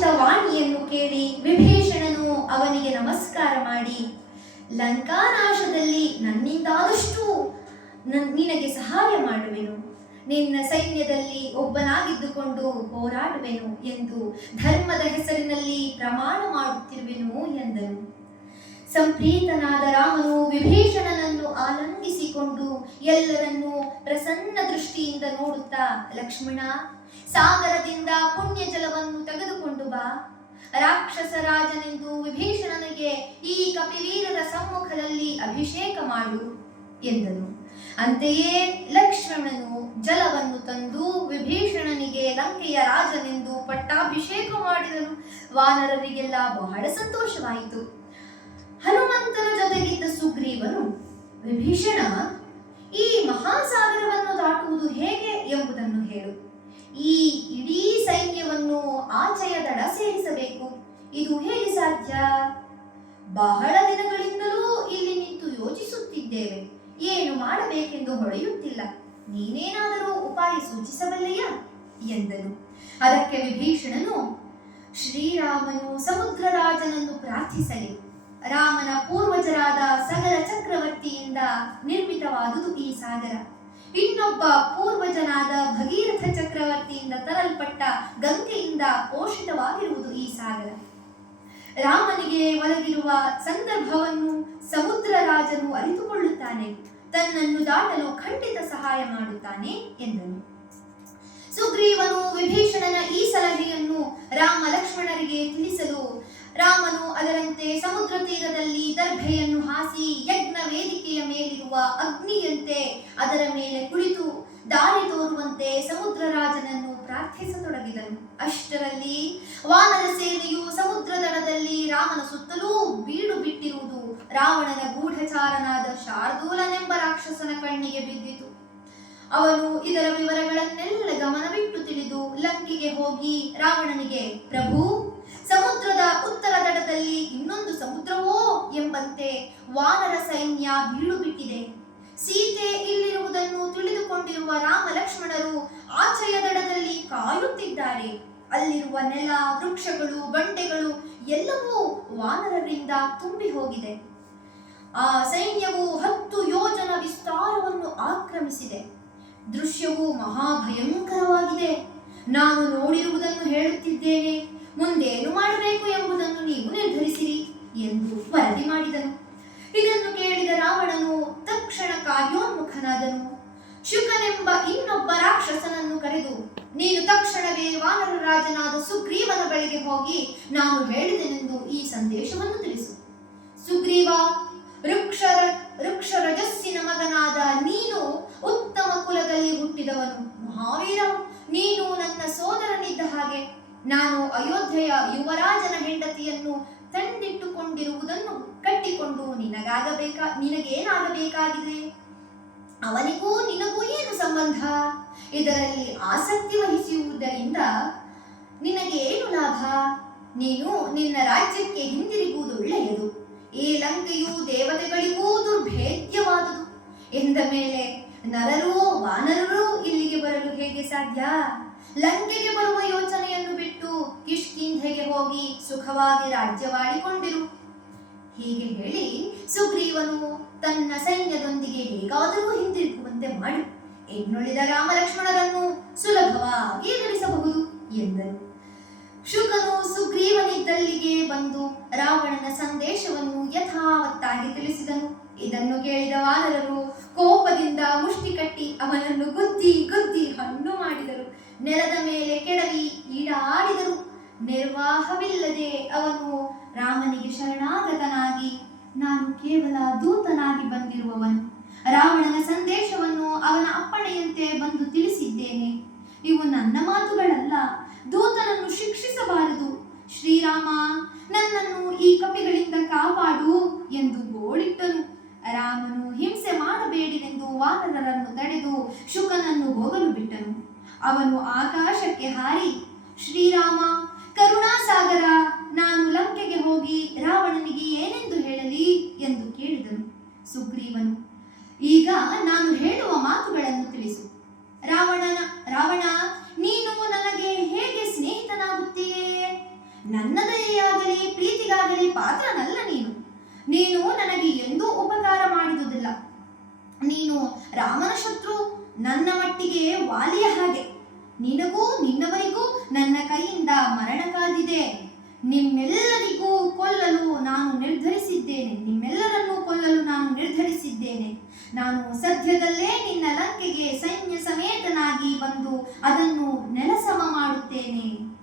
ಉಚಿತ ವಾಣಿಯನ್ನು ಕೇಳಿ ವಿಭೀಷಣನು ಅವನಿಗೆ ನಮಸ್ಕಾರ ಮಾಡಿ, ಲಂಕಾನಾಶದಲ್ಲಿ ನನ್ನಿಂದಾದಷ್ಟು ನಿನಗೆ ಸಹಾಯ ಮಾಡುವೆನು, ನಿನ್ನ ಸೈನ್ಯದಲ್ಲಿ ಒಬ್ಬನಾಗಿದ್ದುಕೊಂಡು ಹೋರಾಡುವೆನು ಎಂದು ಧರ್ಮದ ಹೆಸರಿನಲ್ಲಿ ಪ್ರಮಾಣ ಮಾಡುತ್ತಿರುವೆನು ಎಂದನು. ಸಂಪ್ರೀತನಾದ ರಾಮನು ವಿಭೀಷಣನನ್ನು ಆಲಂಗಿಸಿಕೊಂಡು ಎಲ್ಲರನ್ನೂ ಪ್ರಸನ್ನ ದೃಷ್ಟಿಯಿಂದ ನೋಡುತ್ತಾ, ಲಕ್ಷ್ಮಣ, ಸಾಗರದಿಂದ ಪುಣ್ಯ ಜಲವನ್ನು ತೆಗೆದುಕೊಂಡು ಬಾ, ರಾಕ್ಷಸ ರಾಜನೆಂದು ವಿಭೀಷಣನಿಗೆ ಈ ಕಪಿವೀರರ ಸಮ್ಮುಖದಲ್ಲಿ ಅಭಿಷೇಕ ಮಾಡು ಎಂದನು. ಅಂತೆಯೇ ಲಕ್ಷ್ಮಣನು ಜಲವನ್ನು ತಂದು ವಿಭೀಷಣನಿಗೆ ಲಂಕೆಯ ರಾಜನೆಂದು ಪಟ್ಟಾಭಿಷೇಕ ಮಾಡಿದನು. ವಾನರರಿಗೆಲ್ಲ ಬಹಳ ಸಂತೋಷವಾಯಿತು. ಹನುಮಂತನ ಜೊತೆಗಿದ್ದ ಸುಗ್ರೀವನು, ವಿಭೀಷಣ, ಈ ಮಹಾಸಾಗರವನ್ನು ದಾಟುವುದು ಹೇಗೆ ಎಂಬುದನ್ನು ಹೇಳು. ಈ ಇಡೀ ಸೈನ್ಯವನ್ನು ಆಚೆಯ ದಡ ಸೇರಿಸಬೇಕು, ಇದು ಹೇಗೆ ಸಾಧ್ಯ? ಬಹಳ ದಿನಗಳಿಂದಲೂ ಇಲ್ಲಿ ನಿಂತು ಯೋಚಿಸುತ್ತಿದ್ದೇವೆ, ಏನು ಮಾಡಬೇಕೆಂದು ಹೊಳೆಯುತ್ತಿಲ್ಲ, ನೀನೇನಾದರೂ ಉಪಾಯ ಸೂಚಿಸಬಲ್ಲೆಯಾ ಎಂದನು. ಅದಕ್ಕೆ ವಿಭೀಷಣನು, ಶ್ರೀರಾಮನು ಸಮುದ್ರರಾಜನನ್ನು ಪ್ರಾರ್ಥಿಸಲಿ, ರಾಮನ ಪೂರ್ವಜರಾದ ಸಗರ ಚಕ್ರವರ್ತಿಯಿಂದ ನಿರ್ಮಿತವಾದುದು ಈ ಸಾಗರ, ಇನ್ನೊಬ್ಬ ಪೂರ್ವಜನಾದ ಭಗೀರಥ ಚಕ್ರವರ್ತಿಯಿಂದ ತರಲ್ಪಟ್ಟ ಗಂಗೆಯಿಂದ ಪೋಷಿತವಾಗಿರುವುದು ಈ ಸಾಗರ. ರಾಮನಿಗೆ ಒದಗಿರುವ ಸಂದರ್ಭವನ್ನು ಸಮುದ್ರ ರಾಜನು ಅರಿತುಕೊಳ್ಳುತ್ತಾನೆ, ತನ್ನನ್ನು ದಾಟಲು ಖಂಡಿತ ಸಹಾಯ ಮಾಡುತ್ತಾನೆ ಎಂದನು. ಸುಗ್ರೀವನು ವಿಭೀಷಣನ ಈ ಸಲಹೆಯನ್ನು ರಾಮ ಲಕ್ಷ್ಮಣರಿಗೆ ತಿಳಿಸಲು ರಾಮನು ಅದರಂತೆ ಸಮುದ್ರ ತೀರದಲ್ಲಿ ದರ್ಭೆಯನ್ನು ಹಾಸಿ ಯಜ್ಞ ವೇದಿಕೆಯ ಮೇಲಿರುವ ಅಗ್ನಿಯಂತೆ ಅದರ ಮೇಲೆ ಕುಳಿತು ದಾರಿ ತೋರುವಂತೆ ಸಮುದ್ರ ರಾಜನನ್ನು ಪ್ರಾರ್ಥಿಸತೊಡಗಿದನು. ಅಷ್ಟರಲ್ಲಿ ವಾನರ ಸೇನೆಯು ಸಮುದ್ರ ದಡದಲ್ಲಿ ರಾಮನ ಸುತ್ತಲೂ ಬೀಡು ಬಿಟ್ಟಿರುವುದು ರಾವಣನ ಗೂಢಚಾರನಾದ ಶಾರ್ದೂಲನೆಂಬ ರಾಕ್ಷಸನ ಕಣ್ಣಿಗೆ ಬಿದ್ದಿತು. ಅವನು ಇದರ ವಿವರಗಳನ್ನೆಲ್ಲ ಗಮನವಿಟ್ಟು ತಿಳಿದು ಲಂಕೆಗೆ ಹೋಗಿ ರಾವಣನಿಗೆ, ಪ್ರಭು, ಸಮುದ್ರದ ಉತ್ತರ ದಡದಲ್ಲಿ ಇನ್ನೊಂದು ಸಮುದ್ರವೋ ಎಂಬಂತೆ ವಾನರ ಸೈನ್ಯ ಬೀಡು ಬಿಟ್ಟಿದೆ. ಸೀತೆ ಇಲ್ಲಿರುವುದನ್ನು ತಿಳಿದುಕೊಂಡಿರುವ ರಾಮ ಲಕ್ಷ್ಮಣರು ಆಚೆಯ ದಡದಲ್ಲಿ ಕಾಯುತ್ತಿದ್ದಾರೆ. ಅಲ್ಲಿರುವ ನೆಲ, ವೃಕ್ಷಗಳು, ಬಂಡೆಗಳು ಎಲ್ಲವೂ ವಾನರರಿಂದ ತುಂಬಿ ಹೋಗಿದೆ. ಆ ಸೈನ್ಯವು 10 ಯೋಜನ ವಿಸ್ತಾರವನ್ನು ಆಕ್ರಮಿಸಿದೆ. ದೃಶ್ಯವು ಮಹಾಭಯಂಕರವಾಗಿದೆ. ನಾನು ನೋಡಿರುವುದನ್ನು ಹೇಳುತ್ತಿದ್ದೇನೆ, ಮುಂದೇನು ಮಾಡಬೇಕು ಎಂಬುದನ್ನು ನೀವು ನಿರ್ಧರಿಸಿರಿ ಎಂದು ವರದಿ ಮಾಡಿದನು. ಇದನ್ನು ಕೇಳಿದ ರಾವಣನು ತಕ್ಷಣ ಕಾರ್ಯೋನ್ಮುಖನಾದನು. ಶುಕನೆಂಬ ಇನ್ನೊಬ್ಬ ರಾಕ್ಷಸನನ್ನು ಕರೆದು, ನೀನು ತಕ್ಷಣವೇ ವಾನರ ರಾಜನಾದ ಸುಗ್ರೀವನ ಬಳಿಗೆ ಹೋಗಿ ನಾನು ಹೇಳಿದೆನೆಂದು ಈ ಸಂದೇಶವನ್ನು ತಿಳಿಸು. ಸುಗ್ರೀವ, ವೃಕ್ಷ ರಜಸ್ಸಿನ ಮಗನಾದ ನೀನು ಉತ್ತಮ ಕುಲದಲ್ಲಿ ಹುಟ್ಟಿದವನು, ಮಹಾವೀರ. ನೀನು ನನ್ನ ಸೋದರನಿದ್ದ ಹಾಗೆ. ನಾನು ಅಯೋಧ್ಯೆಯ ಯುವರಾಜನ ಹೆಂಡತಿಯನ್ನು ತಂದಿಟ್ಟುಕೊಂಡಿರುವುದನ್ನು ಕಟ್ಟಿಕೊಂಡು ನಿನಗೇನಾಗಬೇಕಾಗಿದೆ? ಅವನಿಗೂ ನಿನಗೂ ಏನು ಸಂಬಂಧ? ಇದರಲ್ಲಿ ಆಸಕ್ತಿ ವಹಿಸುವುದರಿಂದ ನಿನಗೆ ಏನು ಲಾಭ? ನೀನು ನಿನ್ನ ರಾಜ್ಯಕ್ಕೆ ಹಿಂದಿರುಗುವುದು ಒಳ್ಳೆಯದು. ಈ ಲಂಕೆಯು ದೇವತೆಗಳಿಗೂ ದುರ್ಭೇದ್ಯವಾದುದು ಎಂದ ಮೇಲೆ ನರರೂ ವಾನರರೂ ಇಲ್ಲಿಗೆ ಬರಲು ಹೇಗೆ ಸಾಧ್ಯ? ಲಂಕೆಗೆ ಬರುವ ಯೋಚನೆಯನ್ನು ಬಿಟ್ಟು ಕಿಷ್ಕಿಂಧೆಗೆ ಹೋಗಿ ಸುಖವಾಗಿ ರಾಜ್ಯವಾಳಿಕೊಂಡಿರು. ಹೀಗೆ ಹೇಳಿ ಸುಗ್ರೀವನು ತನ್ನ ಸೈನ್ಯದೊಂದಿಗೆ ಹೇಗಾದರೂ ಹಿಂದಿರುಗುವಂತೆ ಮಾಡು, ಇನ್ನುಳಿದ ರಾಮ ಲಕ್ಷ್ಮಣರನ್ನು ಸುಲಭವಾಗಿ ಎದುರಿಸಬಹುದು ಎಂದನು. ಶುಕನು ಸುಗ್ರೀವನಿದ್ದಲ್ಲಿಗೆ ಬಂದು ರಾವಣನ ಸಂದೇಶವನ್ನು ಯಥಾವತ್ತಾಗಿ ತಿಳಿಸಿದನು. ಇದನ್ನು ಕೇಳಿದ ವಾನರರು ಕೋಪದಿಂದ ಮುಷ್ಟಿ ಕಟ್ಟಿ ಅವನನ್ನು ಗುದ್ದಿ ಗುದ್ದಿ ಹಣ್ಣು ಮಾಡಿದರು. ನೆಲದ ಮೇಲೆ ಕೆಡವಿ ಈಡಾಡಿದರು. ನಿರ್ವಾಹವಿಲ್ಲದೆ ಅವನು ರಾಮನಿಗೆ ಶರಣಾಗತನಾಗಿ, ನಾನು ಕೇವಲ ದೂತನಾಗಿ ಬಂದಿರುವವನು, ರಾವಣನ ಸಂದೇಶವನ್ನು ಅವನ ಅಪ್ಪಣೆಯಂತೆ ಬಂದು ತಿಳಿಸಿದ್ದೇನೆ. ಇವು ನನ್ನ ಮಾತುಗಳಲ್ಲ, ದೂತನನ್ನು ಶಿಕ್ಷಿಸಬಾರದು. ಶ್ರೀರಾಮ, ನನ್ನನ್ನು ಈ ಕಪಿಗಳಿಂದ ಕಾಪಾಡು ಎಂದು ಗೋಳಿಟ್ಟನು. ರಾಮನು ಹಿಂಸೆ ಮಾಡಬೇಡಿರೆಂದು ವಾನರರನ್ನು ತಡೆದು ಶುಕನನ್ನು ಹೋಗಲು ಬಿಟ್ಟನು. ಅವನು ಆಕಾಶಕ್ಕೆ ಹಾರಿ, ಶ್ರೀರಾಮ, ಕರುಣಾಸಾಗರ, ನಾನು ಲಂಕೆಗೆ ಹೋಗಿ ರಾವಣನಿಗೆ ಏನೆಂದು ಹೇಳಲಿ ಎಂದು ಕೇಳಿದನು. ಸುಗ್ರೀವನು, ಈಗ ನಾನು ಹೇಳುವ ಮಾತುಗಳನ್ನು ತಿಳಿಸು. ರಾವಣ, ನೀನು ನನಗೆ ಹೇಗೆ ಸ್ನೇಹಿತನಾಗುತ್ತೀಯೇ? ನನ್ನ ದಯೆಯಾಗಲಿ ಪ್ರೀತಿಗಾಗಲಿ ಪಾತ್ರನಲ್ಲ ನೀನು. ನೀನು ನನಗೆ ಎಂದೂ ಉಪಕಾರ ಮಾಡಿದುದಿಲ್ಲ. ನೀನು ರಾಮನ ಶತ್ರು, ನನ್ನ ಮಟ್ಟಿಗೆ ವಾಲಿಯ ಹಾಗೆ. ನಿನಗೂ ನಿನ್ನವರಿಗೂ ನನ್ನ ಕೈಯಿಂದ ಮರಣ ಕಾದಿದೆ. ನಿಮ್ಮೆಲ್ಲರಿಗೂ ಕೊಲ್ಲಲು ನಾನು ನಿರ್ಧರಿಸಿದ್ದೇನೆ. ನಿಮ್ಮೆಲ್ಲರನ್ನೂ ಕೊಲ್ಲಲು ನಾನು ನಿರ್ಧರಿಸಿದ್ದೇನೆ. ನಾನು ಸದ್ಯದಲ್ಲೇ ನಿನ್ನ ಲಂಕೆಗೆ ಸೈನ್ಯ ಸಮೇತನಾಗಿ ಬಂದು ಅದನ್ನು ನೆಲಸಮ ಮಾಡುತ್ತೇನೆ.